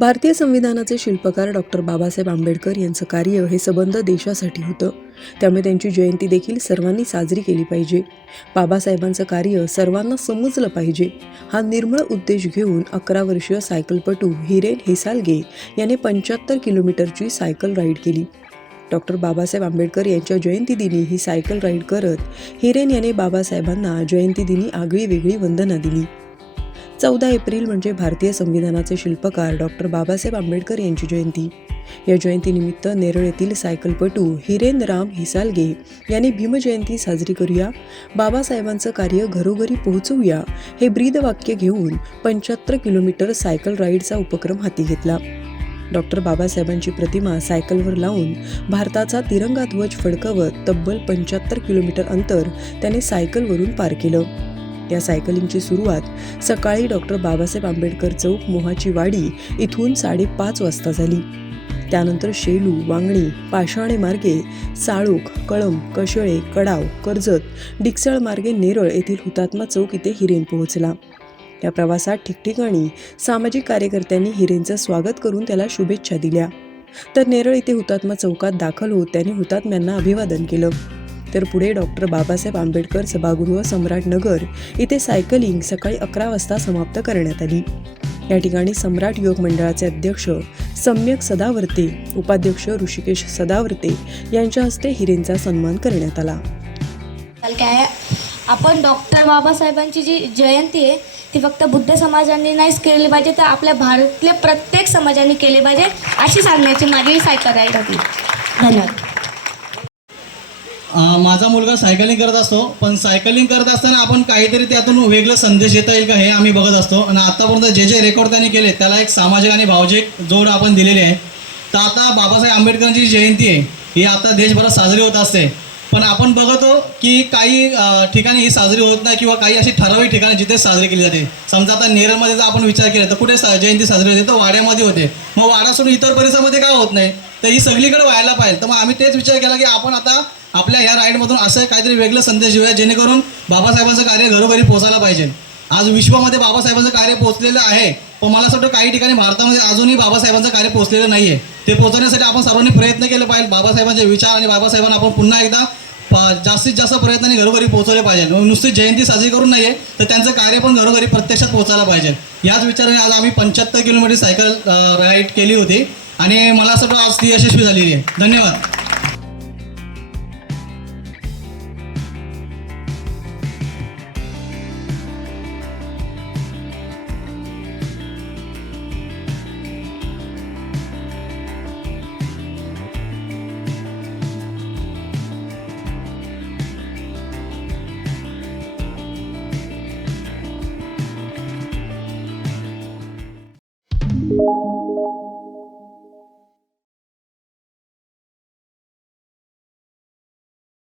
भारतीय संविधानाचे शिल्पकार डॉक्टर बाबासाहेब आंबेडकर यांचं कार्य हे सबंध देशासाठी होतं. त्यामुळे त्यांची जयंती देखील सर्वांनी साजरी केली पाहिजे. बाबासाहेबांचं कार्य सर्वांना समजलं पाहिजे. हा निर्मळ उद्देश घेऊन अकरा वर्षीय सायकलपटू हिरेन हेसालगे याने पंच्याहत्तर किलोमीटरची सायकल राईड केली. डॉक्टर बाबासाहेब आंबेडकर यांच्या जयंतीदिनी ही सायकल राईड करत हिरेन याने बाबासाहेबांना जयंतीदिनी आगळी वेगळी वंदना दिली. चौदा एप्रिल म्हणजे भारतीय संविधानाचे शिल्पकार डॉक्टर बाबासाहेब आंबेडकर यांची जयंती. या जयंतीनिमित्त नेरळ येथील सायकलपटू हिरेन राम हिसालगे यांनी भीमजयंती साजरी करूया. बाबासाहेबांचं कार्य घरोघरी पोहोचवूया हे ब्रीदवाक्य घेऊन पंच्याहत्तर किलोमीटर सायकल राईडचा उपक्रम हाती घेतला. डॉक्टर बाबासाहेबांची प्रतिमा सायकलवर लावून भारताचा तिरंगा ध्वज फडकवत तब्बल पंच्याहत्तर किलोमीटर अंतर त्याने सायकलवरून पार केलं. या सायकलिंगची सुरुवात सकाळी डॉक्टर बाबासाहेब आंबेडकर चौक मोहाची वाडी इथून साडेपाच वाजता झाली. त्यानंतर शेलू वांगणी पाषाणे मार्गे साळोख कळंब कशळे कडाव कर्जत डिकसळ मार्गे नेरळ येथील हुतात्मा चौक इथे हिरेन पोहोचला. या प्रवासात ठिकठिकाणी सामाजिक कार्यकर्त्यांनी हिरेंचं स्वागत करून त्याला शुभेच्छा दिल्या. तर नेरळ इथे हुतात्मा चौकात दाखल होत त्यांनी हुतात्म्यांना अभिवादन केलं. तर पुढे डॉक्टर बाबासाहेब आंबेडकर सभागृह सम्राटनगर इथे सायकलिंग सकाळी अकरा वाजता समाप्त करण्यात आली. या ठिकाणी सम्राट योग मंडळाचे अध्यक्ष सम्यक सदावर्ते उपाध्यक्ष ऋषिकेश सदावर्ते यांच्या हस्ते हिरेंचा सन्मान करण्यात आला. काय आपण डॉक्टर बाबासाहेबांची जी जयंती आहे ती फक्त बुद्ध समाजाने नाहीच केली पाहिजे तर आपल्या भारतातल्या प्रत्येक समाजाने केली पाहिजे अशी सांगण्याची माझी सायकल आहे. होती धन्यवाद माझा मुलगा सायकलिंग करत असतो पण सायकलिंग करत असताना आपण काहीतरी त्यातून वेगळं संदेश येता येईल का हे आम्ही बघत असतो. आणि आतापर्यंत जे जे रेकॉर्ड त्यांनी केले त्याला एक सामाजिक आणि भावजिक जोड आपण दिलेली आहे. तर आता बाबासाहेब आंबेडकरांची जयंती आहे. ही आता देशभरात साजरी होत असते. पण आपण बघतो की काही ठिकाणी ही साजरी होत नाही किंवा काही अशी ठराविक ठिकाणी जिथे साजरी केली जाते. समजा आता नेरळमध्ये जर आपण विचार केला तर कुठे जयंती साजरी होते? तर वाड्यामध्ये होते. मग वाडा सोडून इतर परिसरामध्ये का होत नाही? तर ही सगळीकडे व्हायला पाहिजे. तर मग आम्ही तेच विचार केला की आपण आता आपल्या या राईडमधून असं काहीतरी वेगळं संदेश घेऊया जेणेकरून बाबासाहेबांचं कार्य घरोघरी पोहोचायला पाहिजे. आज विश्वामध्ये बाबासाहेबांचं कार्य पोहोचलेलं आहे पण मला असं वाटतं काही ठिकाणी भारतामध्ये अजूनही बाबासाहेबांचं कार्य पोहोचलेलं नाही आहे ते पोहोचवण्यासाठी आपण सर्वांनी प्रयत्न केले पाहिजे. बाबासाहेबांचे विचार आणि बाबासाहेबांना आपण पुन्हा एकदा पा जास्तीत जास्त प्रयत्नाने घरोघरी पोहोचवले पाहिजे. मग नुसती जयंती साजरी करून नाही आहे तर त्यांचं कार्य पण घरोघरी प्रत्यक्षात पोहोचायला पाहिजे. याच विचाराने आज आम्ही पंच्याहत्तर किलोमीटर सायकल राईड केली होती. आणि मला असं वाटतं आज ती यशस्वी झालेली आहे. धन्यवाद.